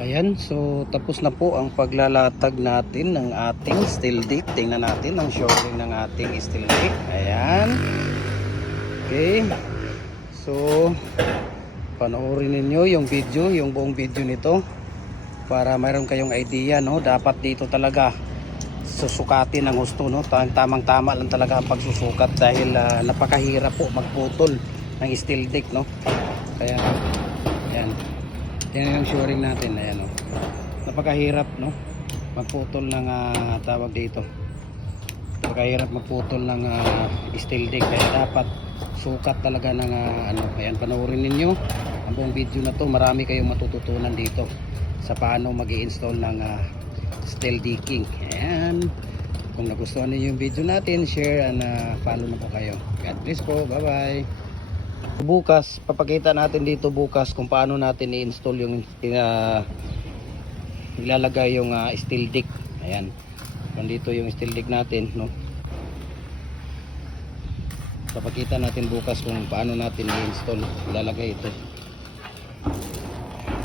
Ayan, so tapos na po ang paglalatag natin ng ating steel deck. Tingnan natin ang shoring ng ating steel deck. Ayan. Okay. So, panoorin ninyo yung video, yung buong video nito para mayroon kayong idea, no? Dapat dito talaga susukatin ang gusto, no? Tamang-tama lang talaga ang pagsusukat dahil napakahirap po magputol ng steel deck, no? Kaya, ayan. Yan yung shoring natin, ayan, oh. Napakahirap, no, magputol ng tawag dito. Napakahirap magputol ng steel deck, kaya dapat sukat talaga ng ano. Ayan, panoorin ninyo ang buong video na to. Marami kayong matututunan dito sa paano mag-i-install ng steel decking. Ayan, kung nagustuhan niyo yung video natin, share and follow na po kayo. God bless po, bye bye. Bukas, papakita natin dito bukas kung paano natin i-install yung ilalagay yung steel deck. Ayan. Nandito yung steel deck natin, no. Papakita natin bukas kung paano natin i-install, ilalagay ito.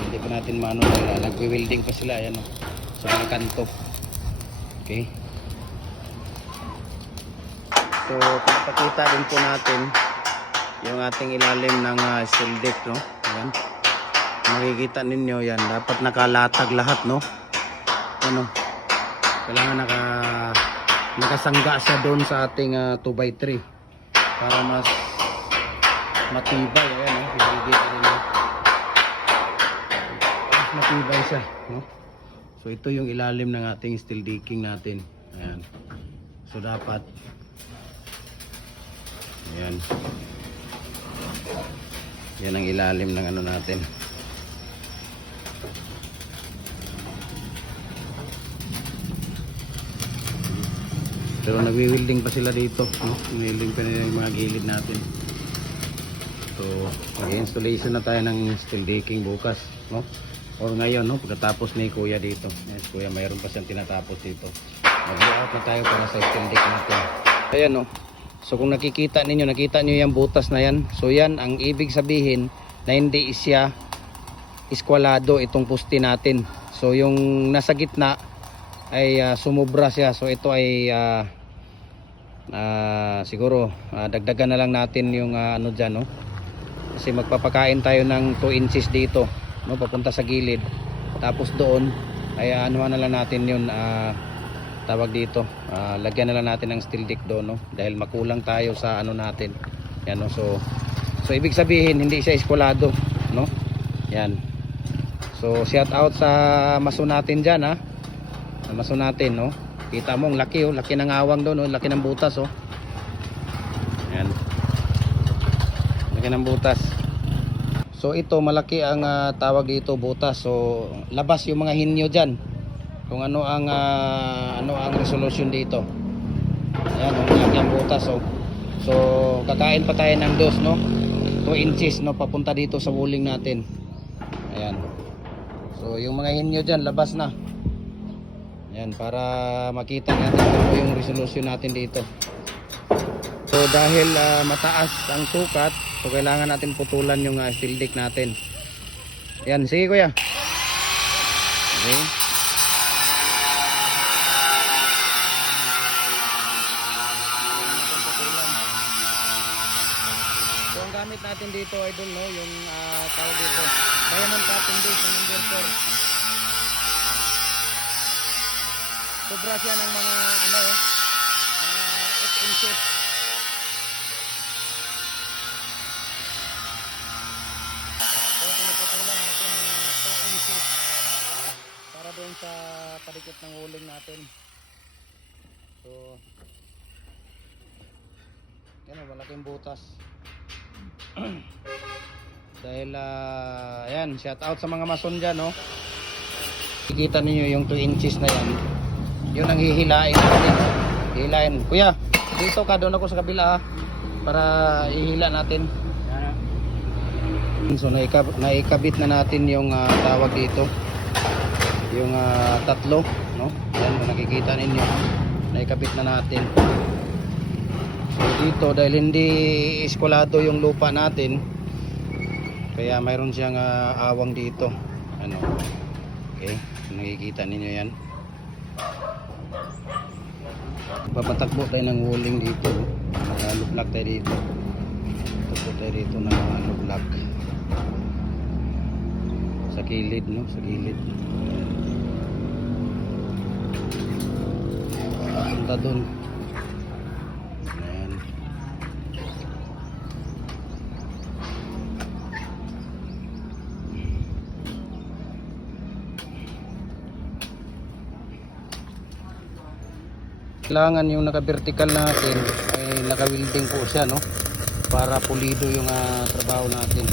Hindi pa natin maano, nagwe-welding pa sila, ayan, no, sa mga kanto. Okay. So, papakita din po natin yung ating ilalim ng steel deck, no. Ayan. Makikita ninyo yan, dapat nakalatag lahat, no. Ano, kailangan nakasangga siya doon sa ating 2x3 para mas matibay. Ayan, no. Makikita ninyo, mas matibay siya, no. So ito yung ilalim ng ating steel decking natin. Ayan. So dapat, ayan, yan ang ilalim ng ano natin. Pero nagwi-welding pa sila dito, no? Welding pa nila yung mga gilid natin. So mag-installation na tayo ng steel decking bukas, no? Or ngayon, no? Pagkatapos ni Kuya dito. Yes, Kuya, mayroon pa siyang tinatapos dito. Mag-layout na tayo para sa steel deck natin. Ayan, no? So kung nakita niyo yung butas na yan. So yan ang ibig sabihin na hindi siya iskwalado itong poste natin. So yung nasa gitna ay sumubra siya. So ito ay siguro dagdagan na lang natin yung ano dyan, no? Kasi magpapakain tayo ng 2 inches dito, no, papunta sa gilid. Tapos doon ay ano na lang natin yun, tawag dito, lagyan na lang natin ng steel deck doon, no, dahil makulang tayo sa ano natin. Yan, no? So ibig sabihin hindi siya iskulado, no. Yan. So shout out sa maso natin diyan, ha. Maso natin, no. Kita mo ang laki, oh, laki ng awang doon, oh, laki ng butas, oh. Yan. Laki ng butas. So ito malaki ang tawag dito, butas. So labas yung mga hinyo diyan. Kung ano ang resolution dito. Ayan, malaki ang butas, oh. So kakain pa tayo ng dos, no, 2 inches, no, papunta dito sa wuling natin. Ayan. So yung mga hinyo dyan labas na. Ayan, para makita natin kung yung resolution natin dito. So dahil mataas ang sukat, so kailangan natin putulan yung steel deck natin. Ayan, sige Kuya. Okay. So ang gamit natin dito, idol, no, yung tawag dito, diamond cutting base na number 4. Sobra siya ng mga 8 inches. So pinapatulan natin ng 2 inches para doon sa padikit ng uling natin. So yan, malaking butas. Dahil ayan, shout out sa mga mason dyan, no. Kikita niyo yung 2 inches na yan, yun ang hihilain natin. Hihilain. Kuya, dito ka, doon ako sa kabila, ha, para ihila natin. So naikabit na natin yung tawag dito, yung tatlo, no. Yan, kung nakikita ninyo, naikabit na natin. So dito, dahil hindi iskulado yung lupa natin, kaya mayroon siyang awang dito, ano. Okay, nakikita ninyo yan. Papatakbo tayo ng walling dito. Lublak tayo dito. Takbo tayo dito ng lublak. Sa kilid, no? Sa kilid. Punta dun. Ayan. Kailangan yung naka-vertical natin ay naka-welding po siya, no? Para pulido yung trabaho natin.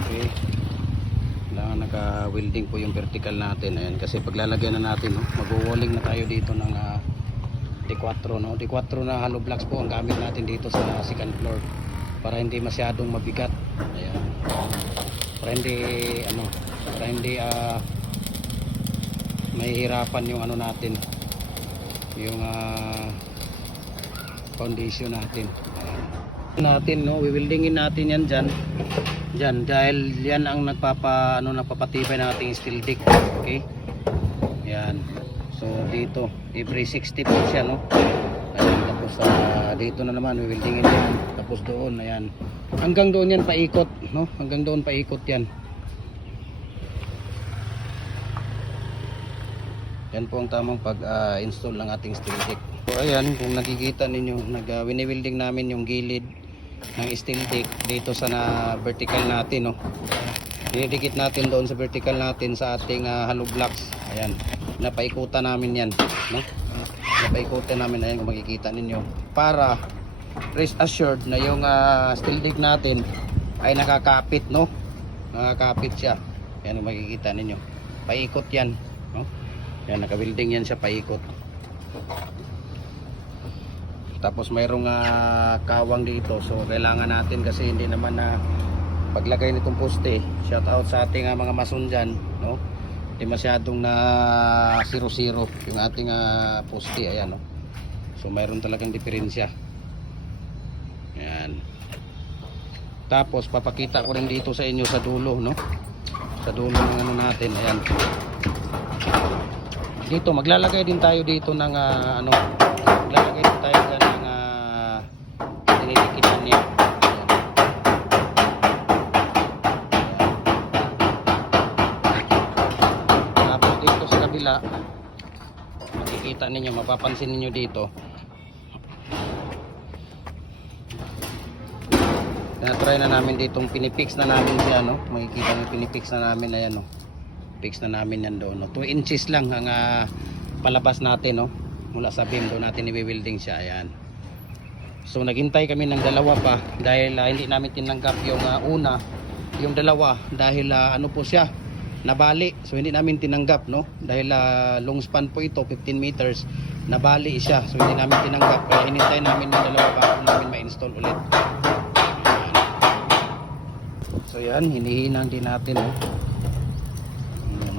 Okay. Kailangan naka-welding po yung vertical natin. Ayan, kasi paglalagyan na natin, no? Mag-walling na tayo dito ng D4, no? D4 na hollow blocks po ang gamit natin dito sa second floor para hindi masyadong mabigat. Ayan. Para hindi mahihirapan yung natin, yung foundation natin. No, wiwildingin natin yan dyan dahil yan ang nagpapatibay ng ating steel deck. Okay, yan. So dito every 60 po siya, no? Ayan, tapos dito na naman wiwildingin yan, tapos doon, ayan, hanggang doon yan paikot, no? Hanggang doon paikot yan. Yan po ang tamang pag-install ng ating steel deck. So ayan, kung nakikita ninyo, wini-welding namin yung gilid ng steel deck dito sa vertical natin, no. Dinidikit natin doon sa vertical natin sa ating hollow blocks. Ayan, napaikutan namin yan, no. Napaikutan namin, ayan, kung makikita ninyo, para rest assured na yung steel deck natin ay nakakapit, no. Nakakapit siya. Ayan, kung makikita ninyo, paikot yan, no. Yan, naka-welding yan siya paikot. Tapos mayroong kawang dito. So kailangan natin, kasi hindi naman na paglagay nitong poste, shout out sa ating mga mason dyan, no? Hindi masyadong na 0-0 yung ating poste. Ayan, no? So mayroon talagang diferensya. Ayan. Tapos papakita ko rin dito sa inyo sa dulo, no? Sa dulo ng natin. Ayan. Dito maglalagay din tayo dito ng maglalagay din tayo dyan ng dinidikitan niya. Tapos dito sa kabila, makikita ninyo, mapapansin ninyo dito, try na namin ditong pinipix na namin siya, no? Makikita nyo, pinipix na namin, ayan, no? Fix na namin yan doon, no? 2 inches lang ang palabas natin, no? Mula sa beam doon natin i-welding siya. Ayan. So naghintay kami ng dalawa pa dahil hindi namin tinanggap yung una, yung dalawa, dahil ano po siya, nabali. So hindi namin tinanggap, no? Dahil long span po ito, 15 meters, nabali siya. So hindi namin tinanggap, kaya hinintay namin yung dalawa bago namin ma-install ulit. Ayan. So yan, hinihinang din natin, no?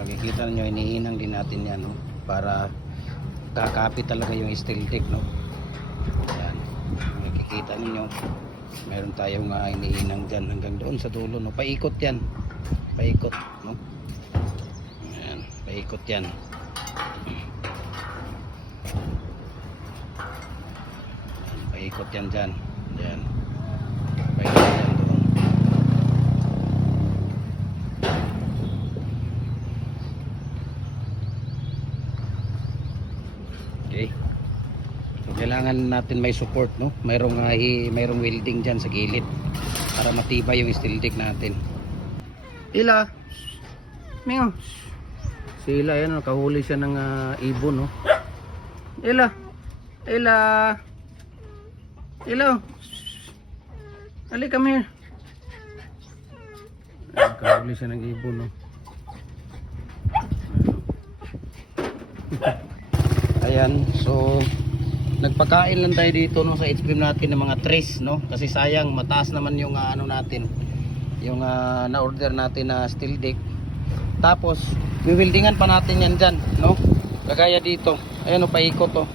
Makikita niyo, hinihinang din natin yan, no? Para kakapit talaga yung steel deck, no? Yan, makikita niyo, meron tayong hinihinang dyan hanggang doon sa dulo, no? Paikot yan, paikot, no? Yan, paikot yan. Paikot yan dyan, yan, paikot yan doon. Okay. So, kailangan natin may support, no? Mayroong welding diyan sa gilid para matibay yung steel deck natin. Ila. Mingo. Sila yan, nakahuli siya ng ibon, no? Ila. Ila. Ila. Ali, come here. Nakahuli siya ng ibon, no? Ayan, so nagpakain lang tayo dito, no, sa H-beam natin ng mga trays, no, kasi sayang, mataas naman yung natin, yung na-order natin na steel deck. Tapos wiwildingan pa natin yan dyan, no, kagaya dito. Ayan, paikot,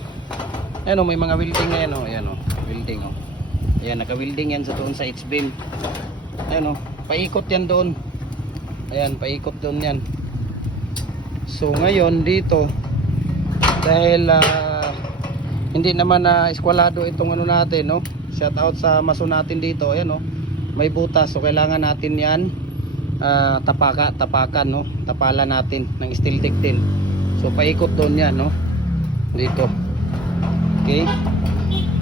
ayan, may mga welding na yan, ayan, welding, ayan, naka-welding yan sa doon sa H-beam. Ayan, paikot yan doon, ayan, paikot doon yan. So ngayon dito, dahil hindi naman na eskwalado itong ano natin, no? Shout out sa maso natin dito. Ayan, no? May butas, so kailangan natin yan tapakan, no? Tapalan natin ng steel deck din. So paikot doon yan, no? Dito. Okay,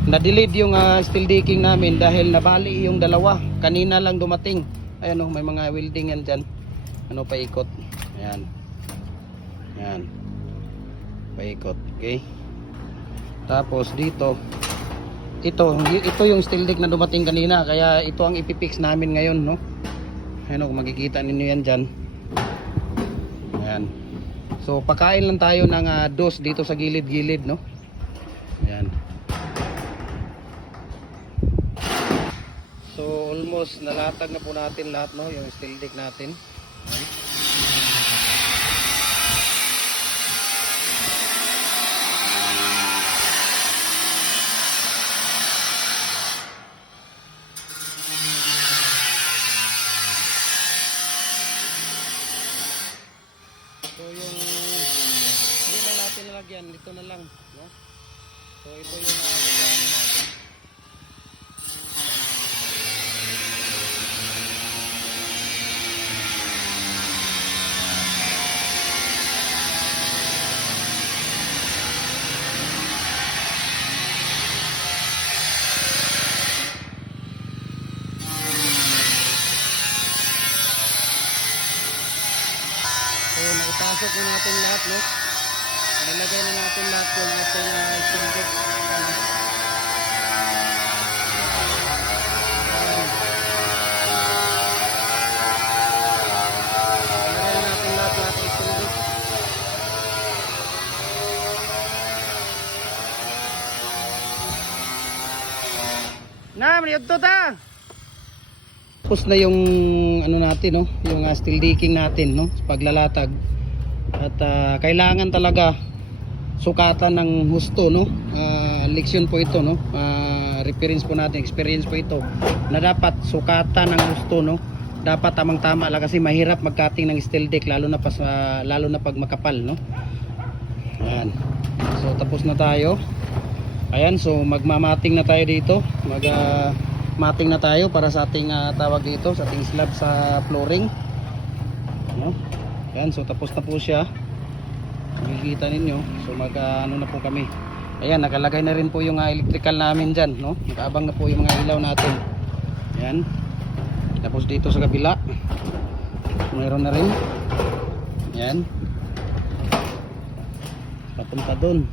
na-delayed yung steel decking namin dahil nabali yung dalawa, kanina lang dumating. Ayan, no? May mga welding yan dyan, ano, paikot. Ayan, ayan, paikot. Okay, tapos dito, ito yung steel deck na dumating kanina, kaya ito ang ipipix namin ngayon, no? Ayan, kung makikita ninyo yan dyan. Ayan, so pakain lang tayo ng dos dito sa gilid-gilid, no? Ayan, so almost nalatag na po natin lahat, no? Yung steel deck natin. Ayan. So yung hindi na natin nalagyan, dito na lang, no? So ito yung natin. So naipasok na natin lahat, no? Nilagay na natin lahat yung ating steel deck. Nilagay na natin lahat yung ating steel deck. Na, maniyod to ta! Tapos na yung ano natin, no, yung steel decking natin, no, paglalatag. At kailangan talaga sukatan ng husto, no. Leksyon po ito, no. Reference po natin, experience po ito, na dapat sukatan ng husto, no. Dapat tamang-tama lang kasi mahirap mag-cutting ng steel deck lalo na pag makapal, no. Ayan. So tapos na tayo. Ayan, so magmamating na tayo dito. Mating na tayo para sa ating tawag dito, sa ating slab sa flooring, no? Ayan, so tapos na po siya, makikita ninyo. So ano na po kami. Ayan, nakalagay na rin po yung electrical namin dyan, no? Nakaabang na po yung mga ilaw natin. Ayan, tapos dito sa kabila mayroon na rin. Ayan, papunta doon.